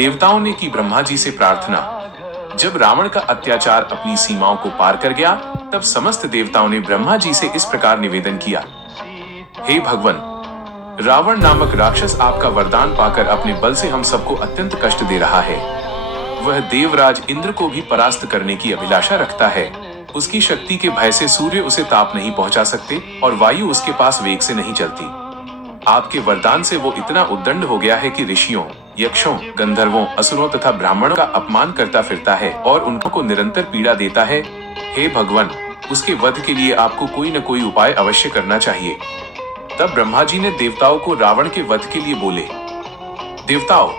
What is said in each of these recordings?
देवताओं ने की ब्रह्मा जी से प्रार्थना। जब रावण का अत्याचार अपनी सीमाओं को पार कर गया, तब समस्त देवताओं ने ब्रह्मा जी से इस प्रकार निवेदन किया। हे भगवान, रावण नामक राक्षस आपका वरदान पाकर अपने बल से हम सबको अत्यंत कष्ट दे रहा है। वह देवराज इंद्र को भी परास्त करने की अभिलाषा रखता है। उसकी शक्ति के भय से सूर्य उसे ताप नहीं पहुंचा सकते और वायु उसके पास वेग से नहीं चलती। आपके वरदान से वो इतना उद्दंड हो गया है कि ऋषियों, यक्षों, गंधर्वों, असुरों तथा ब्राह्मणों का अपमान करता फिरता है और उनको निरंतर पीड़ा देता है। हे भगवान, उसके वध के लिए आपको कोई न कोई उपाय अवश्य करना चाहिए। तब ब्रह्मा जी ने देवताओं को रावण के वध के लिए बोले। देवताओं,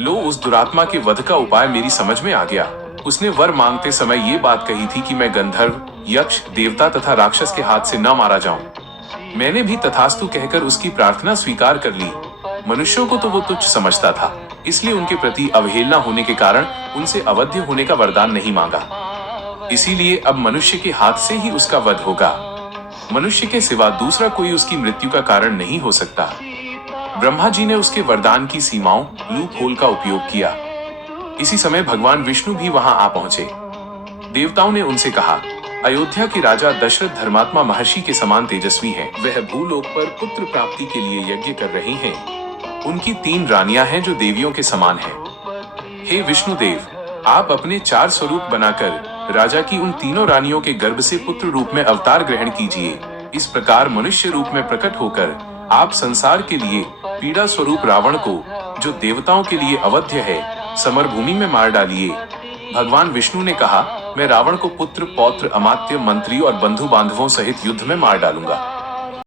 लो, उस दुरात्मा के वध का उपाय मेरी समझ में आ गया। उसने वर मांगते समय ये बात कही थी कि मैं गंधर्व, यक्ष, देवता तथा राक्षस के हाथ से न मारा जाऊं। मैंने भी तथास्तु कहकर उसकी प्रार्थना स्वीकार कर ली। मनुष्यों को तो वो तुच्छ समझता था, इसलिए उनके प्रति अवहेलना होने के कारण उनसे अवध्य होने का वरदान नहीं मांगा। इसीलिए अब मनुष्य के हाथ से ही उसका वध होगा। मनुष्य के सिवा दूसरा कोई उसकी मृत्यु का कारण नहीं हो सकता। ब्रह्मा जी ने उसके वरदान की सीमाओं, लूप होल का उपयोग किया। इसी समय भगवान विष्णु भी वहां आ पहुंचे। देवताओं ने उनसे कहा, अयोध्या के राजा दशरथ धर्मात्मा महर्षि के समान तेजस्वी हैं। वह भूलोक पर पुत्र प्राप्ति के लिए यज्ञ कर रहे हैं। उनकी 3 रानियां हैं जो देवियों के समान हैं। हे विष्णुदेव, आप अपने 4 स्वरूप बनाकर राजा की उन तीनों रानियों के गर्भ से पुत्र रूप में अवतार ग्रहण कीजिए। इस प्रकार मनुष्य रूप में प्रकट होकर आप संसार के लिए पीड़ा स्वरूप रावण को, जो देवताओं के लिए अवध्य है, समर भूमि में मार डालिए। भगवान विष्णु ने कहा, मैं रावण को पुत्र, पौत्र, अमात्य, मंत्री और बंधु बांधवों सहित युद्ध में मार डालूंगा।